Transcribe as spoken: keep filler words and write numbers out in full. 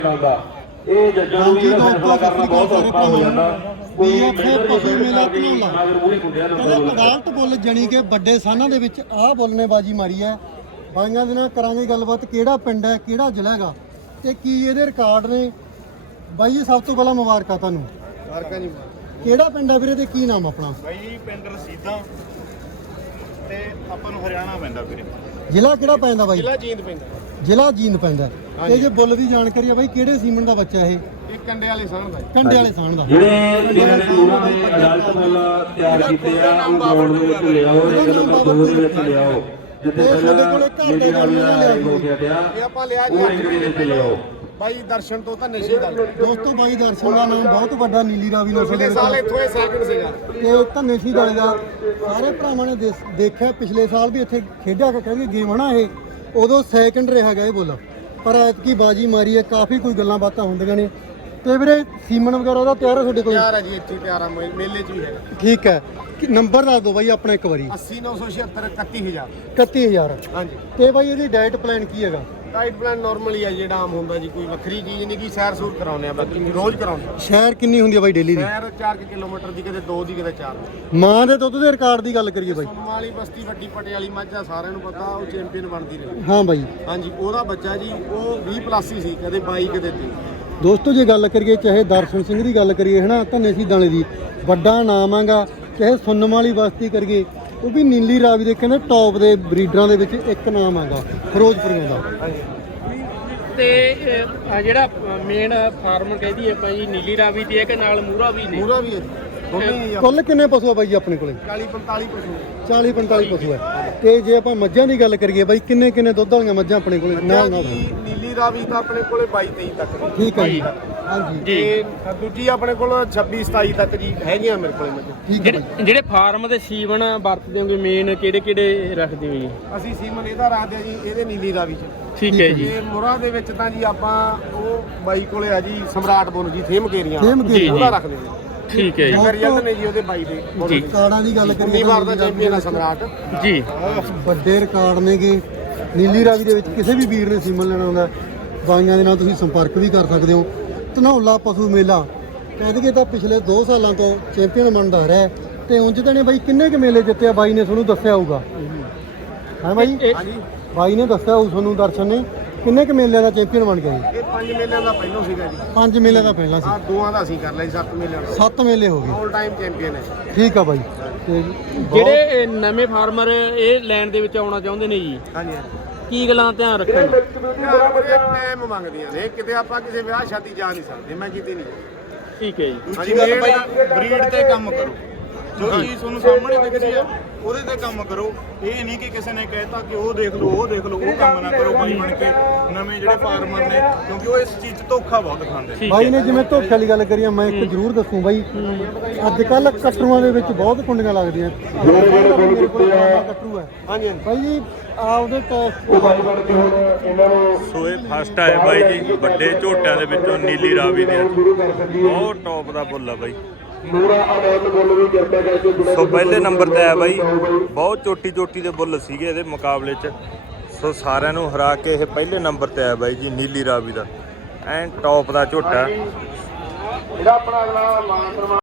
ਇਹ ਜੱਜਾਂ ਨੂੰ ਵੀ ਫੈਸਲਾ ਕਰਨਾ ਬਹੁਤ ਔਖਾ ਹੋ ਜਾਂਦਾ। ਕੋਈ ਪਸ਼ੂ ਮੇਲਾ ਧਨੌਲਾ ਅਦਾਲਤ ਬੁੱਲ ਜਣੀ ਕਿ ਵੱਡੇ ਸਾਨਾਂ ਦੇ ਵਿੱਚ ਆਹ ਬੁੱਲ ਨੇ ਬਾਜੀ ਮਾਰੀ ਹੈ। ਬਾਈਆਂ ਦੇ ਨਾਲ ਕਰਾਂਗੇ ਗੱਲਬਾਤ, ਕਿਹੜਾ ਪਿੰਡ ਹੈ, ਕਿਹੜਾ ਜ਼ਿਲ੍ਹਾ ਹੈਗਾ ਤੇ ਕੀ ਇਹਦੇ ਰਿਕਾਰਡ ਨੇ। ਬਾਈ ਜੀ ਸਭ ਤੋਂ ਪਹਿਲਾਂ ਮੁਬਾਰਕਾਂ ਤੁਹਾਨੂੰ। ਮੁਬਾਰਕਾਂ ਜੀ। ਕਿਹੜਾ ਪਿੰਡ ਹੈ ਵੀਰੇ ਤੇ ਕੀ ਨਾਮ ਆਪਣਾ? ਬਾਈ ਜੀ ਪਿੰਡ ਰਸੀਦਾਂ ਤੇ ਆਪਾਂ ਨੂੰ ਹਰਿਆਣਾ ਪੈਂਦਾ ਵੀਰੇ। ਜ਼ਿਲ੍ਹਾ ਕਿਹੜਾ ਪੈਂਦਾ ਬਾਈ? ਜ਼ਿਲ੍ਹਾ ਜੀਂਦ ਪੈਂਦਾ। ਜ਼ਿਲ੍ਹਾ ਜੀਂਦ ਪੈਂਦਾ। ਤੇ ਜੇ ਬੁੱਲ ਦੀ ਜਾਣਕਾਰੀ ਹੈ ਬਾਈ, ਕਿਹੜੇ ਸੀਮਨ ਦਾ ਬੱਚਾ ਇਹ? ਇਹ ਕੰਡੇ ਵਾਲੇ ਸਾਹ ਦਾ। ਕੰਡੇ ਵਾਲੇ ਸਾਣ ਦਾ। ਜਿਹੜੇ ਜਿਹੜੇ ਸਕੂਲਾਂ ਦੇ ਅਡਲਟ ਮੁੱਲ ਤਿਆਰ ਕੀਤੇ ਆ ਉਹ ਗਰਾਊਂਡ ਦੇ ਵਿੱਚ ਲਿਆਓ, ਇੱਕ ਨੰਬਰ ਦੋ ਦੇ ਵਿੱਚ ਲਿਆਓ। ਜਿੱਥੇ ਪਹਿਲਾਂ ਮੇਰੀ ਨਾਲ ਹੋ ਗਿਆ ਪਿਆ ਇਹ ਆਪਾਂ ਲਿਆ ਜੀ ਉਹ ਇੱਕ ਦੇ ਵਿੱਚ ਲਿਆਓ। ਬਾਈ ਦਰਸ਼ਨ ਤੋਂ ਤਾਂ ਨਸ਼ੇ ਦਾ ਦੋਸਤੋ ਬਾਈ ਦਰਸ਼ਨ ਦਾ ਨਾਮ ਬਹੁਤ ਵੱਡਾ ਨੀਲੀ ਰਾਵੀ ਨਸਲ ਦੇ ਪਿਛਲੇ ਸਾਲ ਇੱਥੋਂ ਇਹ ਸੈਕਿੰਡ ਸੀਗਾ ਤੇ ਧੰਨੇ ਸੀ ਵਾਲੇ ਦਾ ਸਾਰੇ ਭਰਾਵਾਂ ਨੇ ਦੇਸ- ਦੇਖਿਆ ਪਿਛਲੇ ਸਾਲ ਵੀ ਇੱਥੇ ਖੇਡਿਆ ਕਿ ਕਹਿੰਦੇ ਗੇਮ ਹਨਾ ਇਹ, ਉਦੋਂ ਸੈਕਿੰਡ ਰਿਹਾ ਗਿਆ ਇਹ ਬੋਲ। ਪਰ ਐਤਕੀ ਬਾਜੀ ਮਾਰੀ ਹੈ, ਕਾਫੀ ਕੋਈ ਗੱਲਾਂ ਬਾਤਾਂ ਹੁੰਦੀਆਂ ਨੇ। ਤੇ ਵੀਰੇ ਸੀਮਨ ਵਗੈਰਾ ਦਾ ਤਿਆਰ ਹੈ ਤੁਹਾਡੇ ਕੋਲ? ਤਿਆਰ ਹੈ ਜੀ, ਇੱਥੇ ਤਿਆਰ ਆ, ਮੇਲੇ 'ਚ ਵੀ ਹੈ। ਠੀਕ ਹੈ, ਨੰਬਰ ਦੱਸ ਦਿਓ ਬਾਈ ਆਪਣਾ ਇੱਕ ਵਾਰੀ। ਅੱਸੀ ਨੌ ਸੌ ਛਿਅੱਤਰ ਇਕੱਤੀ ਹਜ਼ਾਰ ਇਕੱਤੀ ਹਜ਼ਾਰ। ਹਾਂਜੀ। ਤੇ ਬਾਈ ਇਹਦੀ ਡਾਈਟ ਪਲਾਨ ਕੀ ਹੈਗਾ? ਡਾਈਟ ਪਲਾਨ ਨਾਰਮਲ ਹੀ ਹੈ ਜਿਹੜਾ ਆਮ ਹੁੰਦਾ ਜੀ, ਕੋਈ ਵੱਖਰੀ ਚੀਜ਼ ਨਹੀਂ। ਕਿ ਸੈਰ ਸੂਰ ਕਰਾਉਂਦੇ ਆ, ਬਾਕੀ ਰੋਜ਼ ਕਰਾਉਂਦੇ ਆ। ਸ਼ਹਿਰ ਕਿੰਨੀ ਹੁੰਦੀ ਹੈ ਬਾਈ ਡੇਲੀ ਦੀ? ਸੈਰ ਚਾਰ ਕਿਲੋਮੀਟਰ ਦੀ, ਕਿਤੇ ਦੋ ਦੀ, ਕਿਤੇ ਚਾਰ ਦੀ। ਮਾਂ ਦੇ ਦੁੱਧ ਦੇ ਰਿਕਾਰਡ ਦੀ ਗੱਲ ਕਰੀਏ ਬਾਈ, ਸੁਨਮ ਵਾਲੀ ਬਸਤੀ ਵੱਡੀ ਪਟੇ ਵਾਲੀ ਮੱਝ ਆ, ਸਾਰਿਆਂ ਨੂੰ ਪਤਾ ਉਹ ਚੈਂਪੀਅਨ ਬਣਦੀ ਰਹੀ। ਹਾਂ ਬਾਈ। ਹਾਂਜੀ, ਉਹਦਾ ਬੱਚਾ ਜੀ ਉਹ ਵੀਹ ਪਲੱਸ ਹੀ ਸੀ, ਕਦੇ ਬਾਈ ਕਦੇ ਤੇਈ। ਦੋਸਤੋ ਜੇ ਗੱਲ ਕਰੀਏ ਚਾਹੇ ਦਰਸ਼ਨ ਸਿੰਘ ਦੀ ਗੱਲ ਕਰੀਏ ਹਨਾ, ਧੰਨੇ ਸੀ ਦਾਣੇ ਦੀ ਵੱਡਾ ਨਾਮ ਆਗਾ, ਚਾਹੇ ਸੁਨਮ ਵਾਲੀ ਬਸਤੀ ਕਰੀਏ ਉਹ ਵੀ ਨੀਲੀ ਰਾਵੀ ਦੇ ਕਹਿੰਦੇ ਟੌਪ ਦੇ ਬਰੀਡਰਾਂ ਦੇ ਵਿੱਚ ਇੱਕ ਨਾਮ ਆਗਾ ਫਿਰੋਜ਼ਪੁਰੀਆਂ ਦਾ। ਤੇ ਅਹ, ਜਿਹੜਾ ਮੇਨ ਫਾਰਮਰ ਕਹਿੰਦੀ ਆਪਾਂ ਜੀ ਨੀਲੀ ਰਾਵੀ ਦੀ ਹੈ ਕਿ ਨਾਲ ਮੂਰਾ ਵੀ ਨੇ? ਮੂਰਾ ਵੀ ਹੈ ਦੋਨੇ ਹੀ ਆ। ਕੁੱਲ ਕਿੰਨੇ ਪਸ਼ੂ ਆ ਬਾਈ ਜੀ ਆਪਣੇ ਕੋਲੇ? ਚਾਲੀ ਪੰਤਾਲੀ ਪਸ਼ੂ। ਚਾਲੀ ਪੰਤਾਲੀ ਪਸ਼ੂ ਹੈ। ਤੇ ਜੇ ਆਪਾਂ ਮੱਝਾਂ ਦੀ ਗੱਲ ਕਰੀਏ ਬਾਈ, ਕਿੰਨੇ ਕਿੰਨੇ ਦੁੱਧ ਵਾਲੀਆਂ ਮੱਝਾਂ ਆਪਣੇ ਕੋਲੇ ਨਾਲ ਨਾਲ? ਨੀਲੀ ਰਾਵੀ ਤਾਂ ਆਪਣੇ ਕੋਲੇ ਬਾਈ ਤੇਈ ਤੱਕ। ਠੀਕ ਹੈ ਜੀ। ਹਾਂਜੀ ਤੇ ਦੂਜੀ ਆਪਣੇ ਕੋਲ ਛੱਬੀ ਸਤਾਈ ਤੱਕ ਜੀ ਹੈਗੀਆਂ ਮੇਰੇ ਕੋਲੇ ਮੱਝਾਂ। ਠੀਕ ਹੈ ਜਿਹੜੇ ਜਿਹੜੇ ਫਾਰਮ ਦੇ ਸੀਵਨ ਵਰਤਦੇ ਹੋਗੇ ਮੇਨ ਕਿਹੜੇ ਕਿਹੜੇ ਰੱਖਦੇ ਹੋ ਜੀ? ਅਸੀਂ ਸੀਮਨ ਇਹਦਾ ਰੱਖਦੇ ਆ ਜੀ, ਇਹਦੇ ਨੀਲੀ ਰਾਵੀ ਚ। ਠੀਕ ਹੈ ਜੀ। ਤੇ ਮੁਰਾ ਦੇ ਵਿੱਚ ਤਾਂ ਜੀ ਆਪਾਂ ਉਹ ਬਾਈ ਕੋਲੇ ਆ ਜੀ ਸਮਰਾਟ ਬੋਲ ਜੀ, ਥੇਮ ਕੇਰੀਆਂ ਥੇਮ ਕੇਰੀਆਂ। ਉਹਦਾ ਰੱਖਦੇ ਆ। ਠੀਕ ਹੈ ਜੀ। ਰਿਜ਼ਲਟ ਨੇ ਜੀ ਉਹਦੇ ਬਾਈ ਦੇ। ਜੀ। ਕਾਰਡਾਂ ਦੀ ਗੱਲ ਕਰੀਏ ਕਿੰਨੀ ਵਾਰ ਦਾ ਚੈਂਪੀਅਨ ਆ ਸਮਰਾਟ ਜੀ। ਵੱਡੇ ਰਿਕਾਰਡ ਨੇਗੇ ਨੀਲੀ ਰਾਵੀ ਦੇ ਵਿੱਚ। ਕਿਸੇ ਵੀ ਵੀਰ ਨੇ ਸੀਮਨ ਲੈਣਾ ਹੁੰਦਾ ਬਾਈਆਂ ਦੇ ਨਾਲ ਤੁਸੀਂ ਸੰਪਰਕ ਵੀ ਕਰ ਸਕਦੇ ਹੋ। ਧਨੌਲਾ ਪਸ਼ੂ ਮੇਲਾ ਕਹਿੰਦੇ ਤਾਂ ਪਿਛਲੇ ਦੋ ਸਾਲਾਂ ਤੋਂ ਚੈਂਪੀਅਨ ਬਣਦਾ ਰਿਹਾ ਤੇ ਉਂਝ ਤਾਂ ਨੇ ਬਾਈ ਕਿੰਨੇ ਕੁ ਮੇਲੇ ਜਿੱਤੇ ਆ ਬਾਈ ਨੇ ਤੁਹਾਨੂੰ ਦੱਸਿਆ ਹੋਊਗਾ ਹੈ ਬਾਈ? ਹਾਂਜੀ। ਬਾਈ ਨੇ ਦੱਸਿਆ ਹੋਊ ਤੁਹਾਨੂੰ ਦਰਸ਼ਨ ਨੇ ਕਿੰਨੇ ਕੁ ਮੇਲਿਆਂ ਦਾ ਚੈਂਪੀਅਨ ਬਣ ਗਿਆ ਜੀ? ਇਹ ਪੰਜ ਮੇਲਿਆਂ ਦਾ ਪਹਿਲੋਂ ਸੀਗਾ ਜੀ। ਪੰਜ ਮੇਲਿਆਂ ਦਾ ਪਹਿਲਾਂ ਆ ਸੀ। ਦੋਆਂ ਦਾ ਅਸੀਂ ਕਰ ਲਿਆ ਜੀ, ਸੱਤ ਮੇਲਿਆਂ ਦਾ। ਸੱਤ ਮੇਲੇ ਹੋ ਗਏ। ਆਲ ਟਾਈਮ ਚੈਂਪੀਅਨ ਹੈ। ਠੀਕ ਆ ਬਾਈ। ਤੇ ਜਿਹੜੇ ਨਵੇਂ ਫਾਰਮਰ ਇਹ ਲੈਣ ਦੇ ਵਿੱਚ ਆਉਣਾ ਚਾਹੁੰਦੇ ਨੇ ਜੀ, ਹਾਂਜੀ। ਕੀ ਗੱਲਾਂ ਧਿਆਨ ਰੱਖਣ? ਟਾਈਮ ਮੰਗਦੀਆਂ ਨੇ, ਕਿਤੇ ਆਪਾਂ ਕਿਸੇ ਵਿਆਹ ਸ਼ਾਦੀ ਜਾ ਨਹੀਂ ਸਕਦੇ, ਮੈਂ ਕਿਤੇ ਨਹੀਂ। ਠੀਕ ਹੈ ਜੀ। ਦੂਜੀ ਗੱਲ ਬਾਈ, ਬਰੀਡ ਤੇ ਕੰਮ ਕਰੋ। ਜੋ ਚੀਜ਼ ਤੁਹਾਨੂੰ ਸਾਹਮਣੇ ਦਿਖਦੀ ਆ ਉਹਦੇ ਤੇ ਕੰਮ ਕਰੋ। ਇਹ ਨਹੀਂ ਕਿ ਕਿਸੇ ਨੇ ਕਹਿਤਾ ਕਿ ਉਹ ਦੇਖ ਲਓ ਉਹ ਦੇਖ ਲਓ, ਉਹ ਕੰਮ ਨਾ ਕਰੋ ਬਾਈ ਬਣ ਕੇ। ਨਵੇਂ ਜਿਹੜੇ ਫਾਰਮਰ ਨੇ, ਕਿਉਂਕਿ ਉਹ ਇਸ ਚੀਜ਼ 'ਚ ਧੋਖਾ ਬਹੁਤ ਖਾਂਦੇ ਨੇ। ਬਾਈ ਨੇ ਜਿਵੇਂ ਧੋਖੇ ਵਾਲੀ ਗੱਲ ਕਰੀ ਆ, ਮੈਂ ਇੱਕ ਜ਼ਰੂਰ ਦੱਸੂ ਬਾਈ, ਅੱਜ ਕੱਲ ਕਟਰੂਆਂ ਦੇ ਵਿੱਚ ਬਹੁਤ ਕੁੰਡੀਆਂ ਲੱਗਦੀਆਂ। ਕਟਰੂ ਹੈ। ਹਾਂਜੀ ਹਾਂਜੀ ਬਾਈ ਜੀ ਆਪਦੇ ਟੈਸਟ ਉਹ ਬਾਈ ਬਣ ਕੇ ਹੁਣ ਇਹਨਾਂ ਨੂੰ ਸੋ ਇਹ ਫਸਟ ਆਏ ਬਾਈ ਜੀ ਵੱਡੇ ਝੋਟਿਆਂ ਦੇ ਵਿੱਚੋਂ ਨੀਲੀ ਰਾਵੀ ਦੇ ਸ਼ੁਰੂ ਕਰ ਸਕੀਏ। ਬਹੁਤ ਟੌਪ ਦਾ ਬੁੱਲ ਆ ਬਾਈ। ਨੂਰਾ ਆਨੰਦ ਬੁੱਲ ਵੀ ਕਿਰਪਾ ਕਰਕੇ ਬਿਨਾਂ ਸੋ ਪਹਿਲੇ ਨੰਬਰ ਤੇ ਆਇਆ ਬਾਈ। ਬਹੁਤ ਚੋਟੀ ਚੋਟੀ ਦੇ ਬੁੱਲ ਸੀਗੇ ਇਹਦੇ ਮੁਕਾਬਲੇ 'ਚ। ਸੋ ਸਾਰਿਆਂ ਨੂੰ ਹਰਾ ਕੇ ਇਹ ਪਹਿਲੇ ਨੰਬਰ ਤੇ ਆਇਆ ਬਾਈ ਜੀ ਨੀਲੀ ਰਾਵੀ ਦਾ। ਐਨ ਟੌਪ ਦਾ ਝੋਟਾ। ਜਿਹੜਾ ਆਪਣਾ ਅਗਲਾ ਮਾਨ ਸਨਮਾਨ